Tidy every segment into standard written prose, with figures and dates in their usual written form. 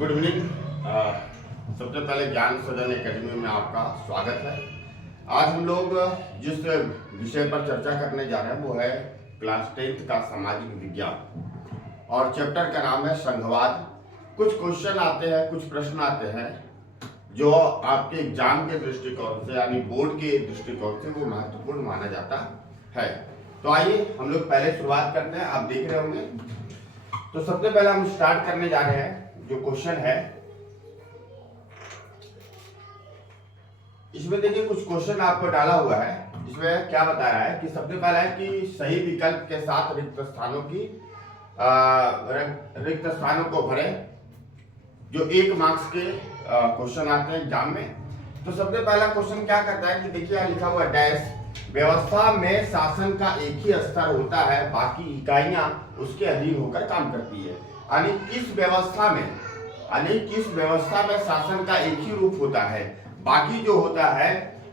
Good evening. सबसे पहले ज्ञान सदन एकेडमी में आपका स्वागत है। आज हम लोग जिस विषय पर चर्चा करने जा रहे हैं वो है क्लास 10th का सामाजिक विज्ञान और चैप्टर का नाम है संघवाद। कुछ क्वेश्चन आते हैं, कुछ प्रश्न आते हैं जो आपके एग्जाम के दृष्टिकोण से यानी बोर्ड के दृष्टिकोण से वो महत्वपूर्ण माना जाता है। तो आइए हम लोग पहले शुरुआत करते हैं। आप देख रहे होंगे तो सबसे पहले हम स्टार्ट करने जा रहे हैं। जो क्वेश्चन है इसमें देखिए कुछ क्वेश्चन आपको डाला हुआ है। इसमें क्या बता रहा है कि सबसे पहला है कि सही विकल्प के साथ रिक्त स्थानों को भरें। जो 1 मार्क्स के क्वेश्चन आते हैं एग्जाम में। तो सबसे पहला क्वेश्चन क्या करता है कि देखिए यहाँ लिखा हुआ डैश व्यवस्था में शासन का एक ही स्तर होता है, बाकी इकाइयां उसके अधीन होकर काम करती है। यानी किस व्यवस्था में शासन का एक ही रूप होता है, बाकी जो होता है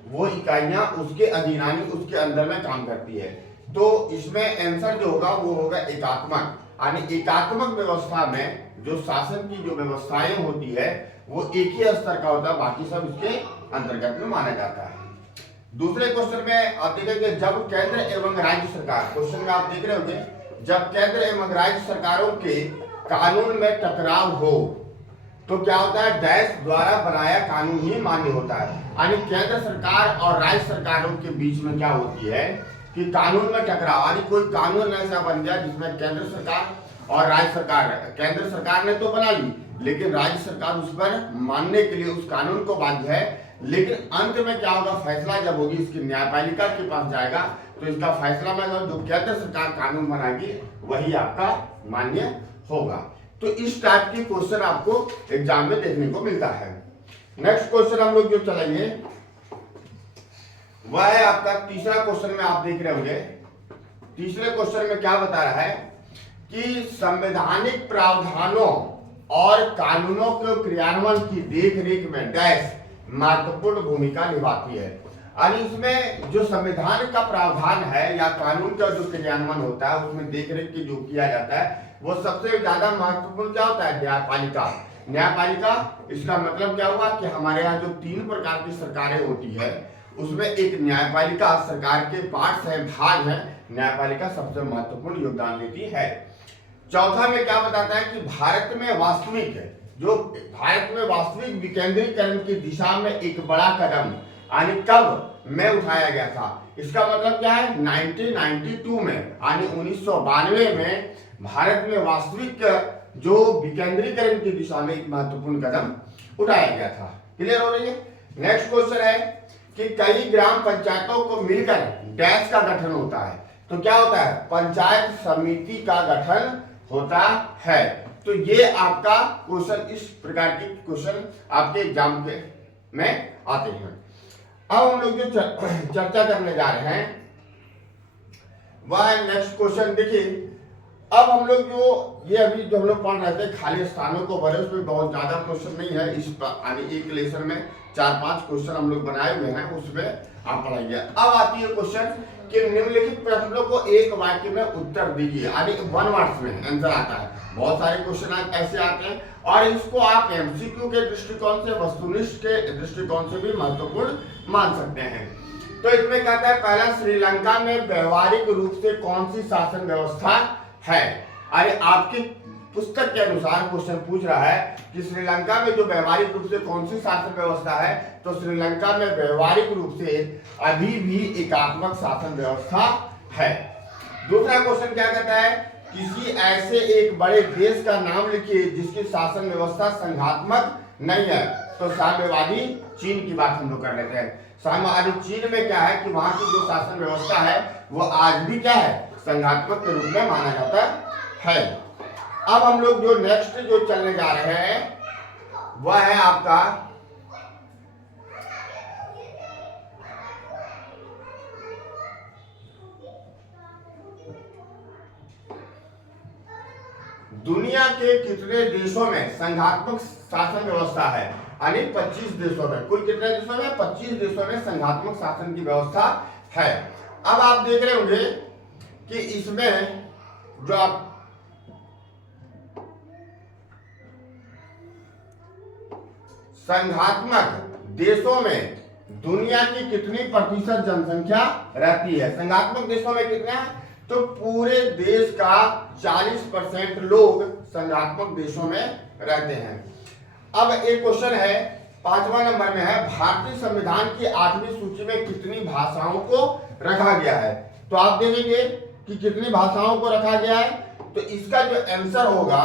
वो इकाइयां उसके अधीन यानी उसके अंदर में काम करती है। तो इसमें आंसर जो होगा वो होगा एकात्मक। यानी एकात्मक व्यवस्था में जो शासन की जो व्यवस्थाएं होती है वो एक ही स्तर का होता है, बाकी सब इसके अंतर्गत में माना जाता है। दूसरे क्वेश्चन में आप देखेंगे जब केंद्र एवं राज्य सरकार, क्वेश्चन में आप देख रहे होंगे जब केंद्र एवं राज्य सरकारों के कानून में टकराव हो तो क्या होता है, डैश द्वारा बनाया कानून ही मान्य होता है। यानी केंद्र सरकार और राज्य सरकारों के बीच में क्या होती है कि कानून में टकराव, यानी कोई कानून ऐसा बन जाए जिसमें केंद्र सरकार और राज्य सरकार, केंद्र सरकार ने तो बना ली लेकिन राज्य सरकार उस पर मानने के लिए उस कानून को बाध्य है। लेकिन अंत में क्या होगा, फैसला जब होगी इसकी न्यायपालिका के पास जाएगा तो इसका फैसला में जो केंद्र सरकार कानून बनाएगी वही आपका मान्य होगा। तो इस टाइप के क्वेश्चन आपको एग्जाम में देखने को मिलता है। नेक्स्ट क्वेश्चन हम लोग जो चलेंगे वह है आपका तीसरा क्वेश्चन में आप देख रहे होंगे। तीसरे क्वेश्चन में क्या बता रहा है कि संवैधानिक प्रावधानों और कानूनों के क्रियान्वयन की देखरेख में डैश महत्वपूर्ण भूमिका निभाती है। यानी इसमें जो संविधान का प्रावधान है या कानून का जो क्रियान्वयन होता है उसमें देखरेख की जो किया जाता है वो सबसे ज्यादा महत्वपूर्ण क्या होता है, न्यायपालिका। न्यायपालिका इसका मतलब क्या हुआ कि हमारे यहाँ जो 3 प्रकार की सरकारें होती है उसमें एक न्यायपालिका सरकार के पार्ट्स है, भाग है। न्यायपालिका सबसे महत्वपूर्ण योगदान देती है। चौथा में क्या बताता है कि भारत में वास्तविक विकेंद्रीकरण की दिशा में एक बड़ा कदम यानी कब में उठाया गया था। इसका मतलब क्या है, 1992 में यानी 1992 में भारत में वास्तविक जो विकेंद्रीकरण की दिशा में एक महत्वपूर्ण कदम उठाया गया था। क्लियर हो रही है। नेक्स्ट क्वेश्चन है कि कई ग्राम पंचायतों को मिलकर डैश का गठन होता है। तो क्या होता है, पंचायत समिति का गठन होता है। तो ये आपका क्वेश्चन, इस प्रकार के क्वेश्चन आपके एग्जाम के में आते हैं। अब हम लोग जो चर्चा करने जा रहे हैं वह नेक्स्ट क्वेश्चन देखिए। अब हम लोग जो ये अभी जो हम लोग पढ़ रहे थे खाली स्थानों को भरे, उसमें बहुत ज्यादा क्वेश्चन नहीं है। इस यानी एक लेसन में 4-5 क्वेश्चन हम लोग बनाए हुए हैं, उसमें आप पढ़ाइए। अब आती है क्वेश्चन कि निम्नलिखित प्रश्नों को एक वाक्य में उत्तर दीजिए। यानी 1 मार्क्स में आंसर आता है। बहुत सारे क्वेश्चन ऐसे आते हैं और इसको आप एमसीक्यू के दृष्टिकोण से, वस्तुनिष्ठ के दृष्टिकोण से भी महत्वपूर्ण मान सकते हैं। तो इसमें कहता है पहला, श्रीलंका में व्यवहारिक रूप से कौन सी शासन व्यवस्था है। अरे आपकी पुस्तक के अनुसार क्वेश्चन पूछ रहा है कि श्रीलंका में जो व्यवहारिक रूप से कौन सी शासन व्यवस्था है। तो श्रीलंका में व्यवहारिक रूप से अभी भी एकात्मक शासन व्यवस्था है। दूसरा क्वेश्चन क्या कहता है, किसी ऐसे एक बड़े देश का नाम लिखिए जिसकी शासन व्यवस्था संघात्मक नहीं है। तो साम्यवादी चीन की बात हम लोग कर लेते हैं। साम्यवादी चीन में क्या है कि वहां की जो शासन व्यवस्था है वो आज भी क्या है, संघात्मक के रूप में माना जाता है। अब हम लोग जो नेक्स्ट जो चलने जा रहे हैं वह है आपका दुनिया के कितने देशों में संघात्मक शासन व्यवस्था है। यानी 25 देशों में, कुल कितने देशों में, 25 देशों में संघात्मक शासन की व्यवस्था है। अब आप देख रहे होंगे कि इसमें जो आप संघात्मक देशों में दुनिया की कितनी प्रतिशत जनसंख्या रहती है? संघात्मक देशों में कितना है? तो पूरे देश का 40% लोग संघात्मक देशों में रहते हैं। अब एक क्वेश्चन है 5वां नंबर में है, भारतीय संविधान की 8वीं सूची में कितनी भाषाओं को रखा गया है? तो आप देखेंगे कि कितनी भाषाओं को रखा गया है। तो इसका जो आंसर होगा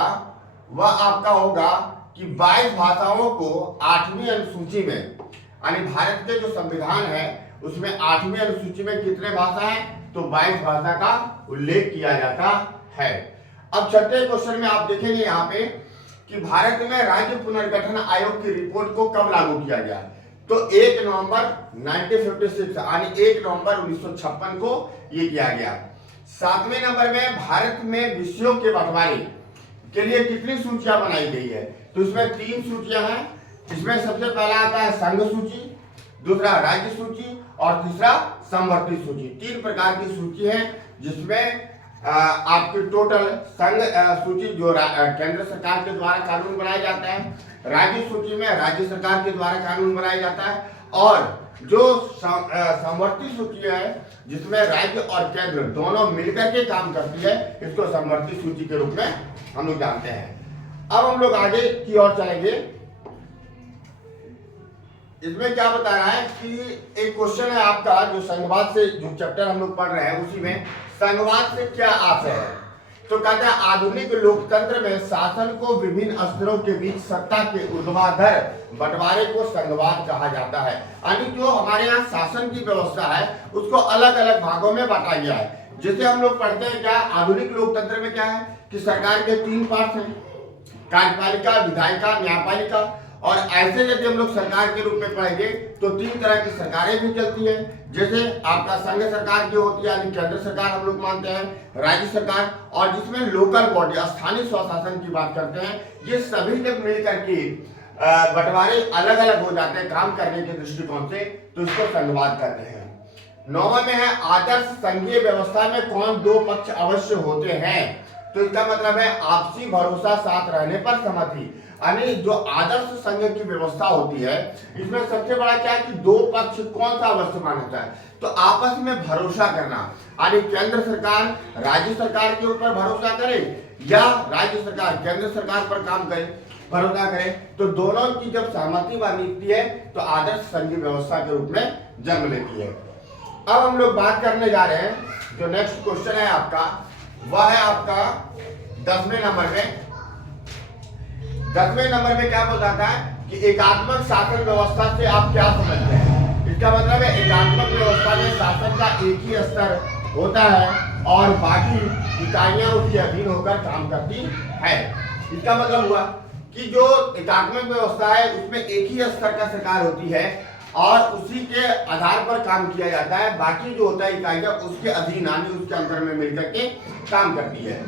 वह आपका होगा कि 22 भाषाओं को 8वीं अनुसूची में, यानी भारत के जो संविधान है उसमें 8वीं अनुसूची में कितने भाषा है? तो 22 भाषा का उल्लेख किया जाता है। अब छठे क्वेश्चन में आप देखेंगे यहाँ पे कि भारत में राज्य पुनर्गठन आयोग की रिपोर्ट को कब लागू किया गया? तो 1 नवंबर 1956 यानी 1 नवंबर 1956 को ये किया गया। 7वें नंबर में भारत में विषयों के बंटवारे के लिए कितनी सूचियां बनाई गई है? तो इसमें 3 सूचियां हैं। इसमें सबसे पहला आता है संघ सूची, दूसरा राज्य सूची और तीसरा समवर्ती सूची। 3 प्रकार की सूची है जिसमें आपकी टोटल संघ सूची जो केंद्र सरकार के द्वारा कानून बनाया जाता है, राज्य सूची में राज्य सरकार के द्वारा कानून बनाया जाता है, और जो समवर्ती सूची है जिसमें राज्य और केंद्र दोनों मिलकर के काम करती है, इसको समवर्ती सूची के रूप में हम लोग जानते हैं। अब हम लोग आगे की ओर चलेंगे। इसमें क्या बता रहा है कि एक क्वेश्चन है आपका जो संघवाद से, जो चैप्टर हम लोग पढ़ रहे हैं उसी में संघवाद से क्या आशय है? तो कहते हैं आधुनिक लोकतंत्र में शासन को विभिन्न स्तरों के बीच सत्ता के ऊर्ध्वाधर बंटवारे को संघवाद कहा जाता है। यानी जो हमारे यहाँ शासन की व्यवस्था है उसको अलग अलग भागों में बांटा गया है। जैसे हम लोग पढ़ते हैं क्या आधुनिक लोकतंत्र में क्या है कि सरकार के 3 पार्ट हैं, कार्यपालिका, विधायिका, न्यायपालिका। और ऐसे यदि हम लोग सरकार के रूप में पढ़ेंगे तो 3 तरह की सरकारें भी चलती है। जैसे आपका संघ सरकार की होती है यानी केंद्र सरकार हम लोग मानते हैं, राज्य सरकार, और जिसमें लोकल बॉडी स्थानीय स्वशासन की बात करते हैं। ये सभी जब मिलकर के बंटवारे अलग अलग हो जाते हैं काम करने के दृष्टिकोण से, तो इसको संघवाद कहते हैं। 9वां में है आदर्श संघीय व्यवस्था में कौन 2 पक्ष अवश्य होते हैं? तो इसका मतलब है आपसी भरोसा, साथ रहने पर सहमति। यानी जो आदर्श संघ की व्यवस्था होती है इसमें सबसे बड़ा क्या है कि 2 पक्ष कौन सा अवश्य माना जाता है? तो आपस में भरोसा करना, यानी केंद्र सरकार राज्य सरकार के ऊपर भरोसा करे या राज्य सरकार केंद्र सरकार पर काम करे, भरोसा करे, तो दोनों की जब सहमति बनती है तो आदर्श संघीय व्यवस्था के रूप में जन्म लेती है। अब हम लोग बात करने जा रहे हैं, जो नेक्स्ट क्वेश्चन है आपका वह है आपका 10वें नंबर में। 10वें नंबर में क्या बताता है कि एकात्मक शासन व्यवस्था से आप क्या समझते हैं? इसका मतलब है एकात्मक व्यवस्था में शासन का एक ही स्तर होता है और बाकी इकाइयां उसके अधीन होकर काम करती है। इसका मतलब हुआ कि जो एकात्मक व्यवस्था है उसमें एक ही स्तर का सरकार होती है और उसी के आधार पर काम किया जाता है, बाकी जो होता है इकाइयां उसके अधीन यानी उसके अंदर में मिलकर के काम करती है।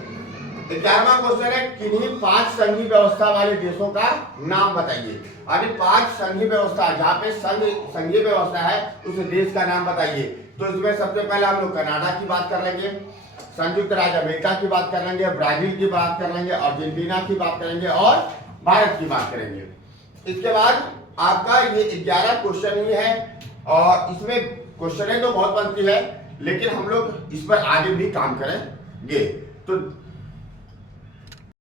11वां क्वेश्चन है किन्हीं 5 संघीय व्यवस्था वाले देशों का नाम बताइए। यानी 5 संघीय व्यवस्था जहाँ पे संघीय व्यवस्था है उस देश का नाम बताइए। तो इसमें सबसे पहले हम लोग कनाडा की बात कर लेंगे, संयुक्त राज्य अमेरिका की बात कर लेंगे, ब्राजील की बात कर लेंगे, अर्जेंटीना की बात करेंगे और भारत की बात करेंगे। इसके बाद आपका ये 11 क्वेश्चन ही है और इसमें क्वेश्चन तो बहुत बनती है लेकिन हम लोग इस पर आगे भी काम करेंगे। तो